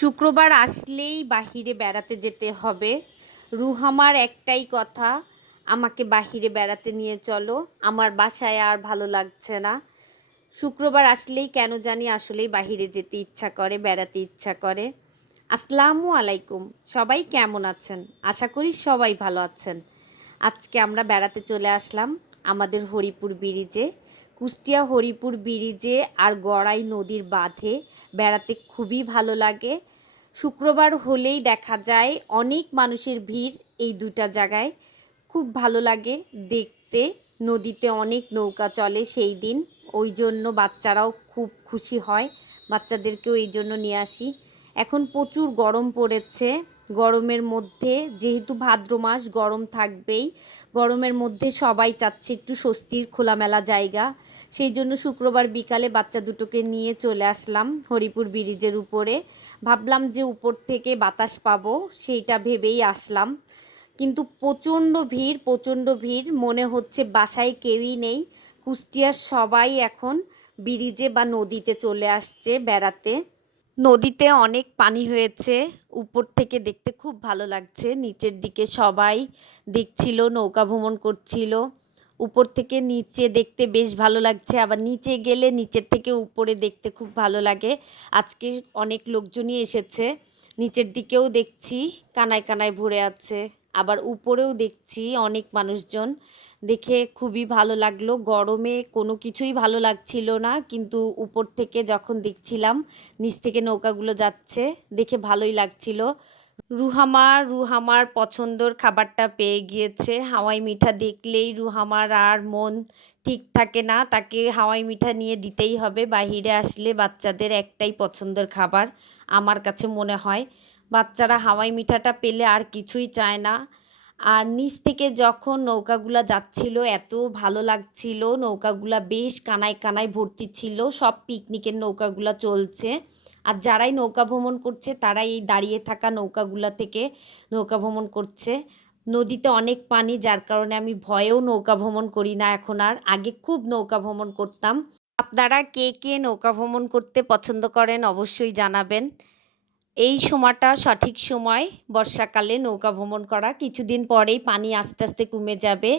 শুক্রবার আসলেই বাহিরে বেড়াতে যেতে হবে। রুহামার একটাই কথা, আমাকে বাহিরে বেড়াতে নিয়ে চলো। আমার বাসায় আর ভালো লাগছে না। শুক্রবার আসলেই কেন জানি আসলেই বাহিরে যেতে ইচ্ছা করে, বেড়াতে ইচ্ছা করে। আসসালামু আলাইকুম, সবাই কেমন আছেন? আশা করি সবাই ভালো আছেন। আজকে আমরা বেড়াতে চলে আসলাম আমাদের হরিপুর ব্রিজে। কুষ্টিয়া হরিপুর ব্রিজে আর গড়াই নদীর বাঁধে বেড়াতে খুবই ভালো লাগে। শুক্রবার হলেই দেখা যায় অনেক মানুষের ভিড় এই দুটা জায়গায়। খুব ভালো লাগে দেখতে। নদীতে অনেক নৌকা চলে সেই দিন। ওই জন্য বাচ্চারাও খুব খুশি হয়। বাচ্চাদেরকেও এই জন্য নিয়ে আসি। এখন প্রচুর গরম পড়েছে। গরমের মধ্যে যেহেতু ভাদ্র মাস, গরম থাকবেই। গরমের মধ্যে সবাই চাচ্ছে একটু স্বস্তির খোলামেলা জায়গা। সেই জন্য শুক্রবার বিকালে বাচ্চা দুটোকে নিয়ে চলে আসলাম হরিপুর ব্রিজের উপরে। ভাবলাম যে উপর থেকে বাতাস পাবো, সেইটা ভেবেই আসলাম। কিন্তু প্রচণ্ড ভিড় প্রচণ্ড ভিড়, মনে হচ্ছে বাসায় কেউই নেই। কুষ্টিয়ার সবাই এখন ব্রিজে বা নদীতে চলে আসছে বেড়াতে। নদীতে অনেক পানি হয়েছে, উপর থেকে দেখতে খুব ভালো লাগছে। নিচের দিকে সবাই দেখছিল, নৌকা ভ্রমণ করছিল। উপর থেকে নিচে দেখতে বেশ ভালো লাগছে, আবার নিচে গেলে নিচের থেকে উপরে দেখতে খুব ভালো লাগে। আজকে অনেক লোকজনই এসেছে, নিচের দিকেও দেখছি, কানায় কানায় ভরে আছে, আবার উপরেও দেখছি অনেক মানুষজন। দেখে খুবই ভালো লাগল, গরমে কোনো কিছুই ভালো লাগছিল না, কিন্তু উপর থেকে যখন দেখছিলাম, নিচ থেকে নৌকাগুলো যাচ্ছে, দেখে ভালোই লাগছিল। রুহামার রুহামার পছন্দর খাবারটা পেয়ে গিয়েছে। হাওয়াই মিঠা দেখলেই রুহামার আর মন ঠিক থাকে না। তাকে হাওয়াই মিঠা নিয়ে দিতেই হবে। বাহিরে আসলে বাচ্চাদের একটাই পছন্দের খাবার, আমার কাছে মনে হয়। বাচ্চারা হাওয়াই মিঠাটা পেলে আর কিছুই চায় না। আর নিচ থেকে যখন নৌকাগুলা যাচ্ছিল, এত ভালো লাগছিল। নৌকাগুলা বেশ কানায় কানায় ভর্তি ছিল। সব পিকনিকের নৌকাগুলা চলছে। আর যারাই নৌকা ভ্রমণ করছে, তারাই এই দাঁড়িয়ে থাকা নৌকাগুলা থেকে নৌকা ভ্রমণ করছে। নদীতে অনেক পানি, যার কারণে আমি ভয়েও নৌকা ভ্রমণ করি না এখন আর। আগে খুব নৌকা ভ্রমণ করতাম। আপনারা কে কে নৌকা ভ্রমণ করতে পছন্দ করেন অবশ্যই জানাবেন। এই সময়টা সঠিক সময়, বর্ষাকালে নৌকা ভ্রমণ করা। কিছুদিন পরেই পানি আস্তে আস্তে কমে যাবে।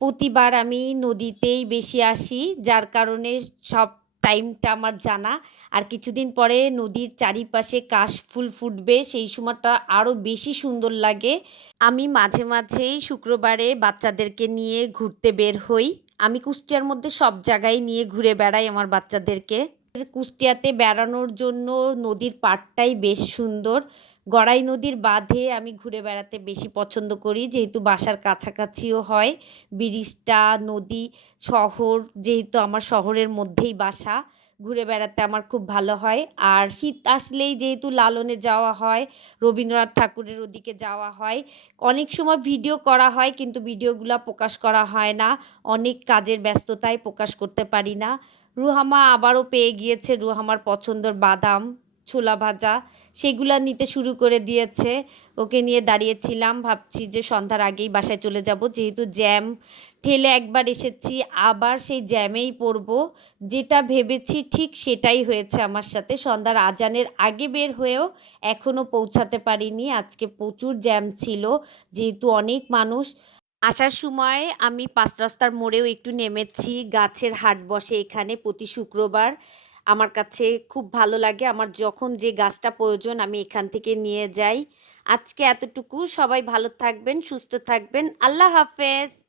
প্রতিবার আমি নদীতেই বেশি আসি, যার কারণে সব টাইমটা আমার জানা। আর কিছুদিন পরে নদীর চারিপাশে কাশ ফুল ফুটবে, সেই সময়টা আরও বেশি সুন্দর লাগে। আমি মাঝে মাঝেই শুক্রবারে বাচ্চাদেরকে নিয়ে ঘুরতে বের হই। আমি কুষ্টিয়ার মধ্যে সব জায়গায় নিয়ে ঘুরে বেড়াই আমার বাচ্চাদেরকে। কুষ্টিয়াতে বেড়ানোর জন্য নদীর পাড়টাই বেশ সুন্দর। গড়াই নদীর বাঁধে আমি ঘুরে বেড়াতে বেশি পছন্দ করি। যেহেতু বাসার কাছাকাছিও হয়, ব্রিজটা, নদী, শহর, যেহেতু আমার শহরের মধ্যেই বাসা, ঘুরে বেড়াতে আমার খুব ভালো হয়। আর শীত আসলেই যেহেতু লালনে যাওয়া হয়, রবীন্দ্রনাথ ঠাকুরের ওদিকে যাওয়া হয়, অনেক সময় ভিডিও করা হয় কিন্তু ভিডিওগুলো প্রকাশ করা হয় না। অনেক কাজের ব্যস্ততায় প্রকাশ করতে পারি না। রুহামা আবারও পেয়ে গিয়েছে রুহামার পছন্দের বাদাম। ছোলা ভাজা, সেগুলা নিতে শুরু করে দিয়েছে। ওকে নিয়ে দাঁড়িয়েছিলাম, ভাবছি যে সন্ধ্যার আগেই বাসায় চলে যাব। যেহেতু জ্যাম, ঠেলে একবার এসেছি, আবার সেই জ্যামেই পড়ব। যেটা ভেবেছি ঠিক সেটাই হয়েছে আমার সাথে। সন্ধ্যার আজানের আগে বের হয়েও এখনও পৌঁছাতে পারিনি। আজকে প্রচুর জ্যাম ছিল, যেহেতু অনেক মানুষ। আসার সময় আমি পাঁচ রাস্তার মোড়েও একটু নেমেছি। গাছের হাট বসে এখানে প্রতি শুক্রবার। আমার কাছে খুব ভালো লাগে। আমার যখন যে গাছটা প্রয়োজন আমি এখান থেকে নিয়ে যাই। আজকে এতটুকু। সবাই ভালো থাকবেন, সুস্থ থাকবেন। আল্লাহ হাফেজ।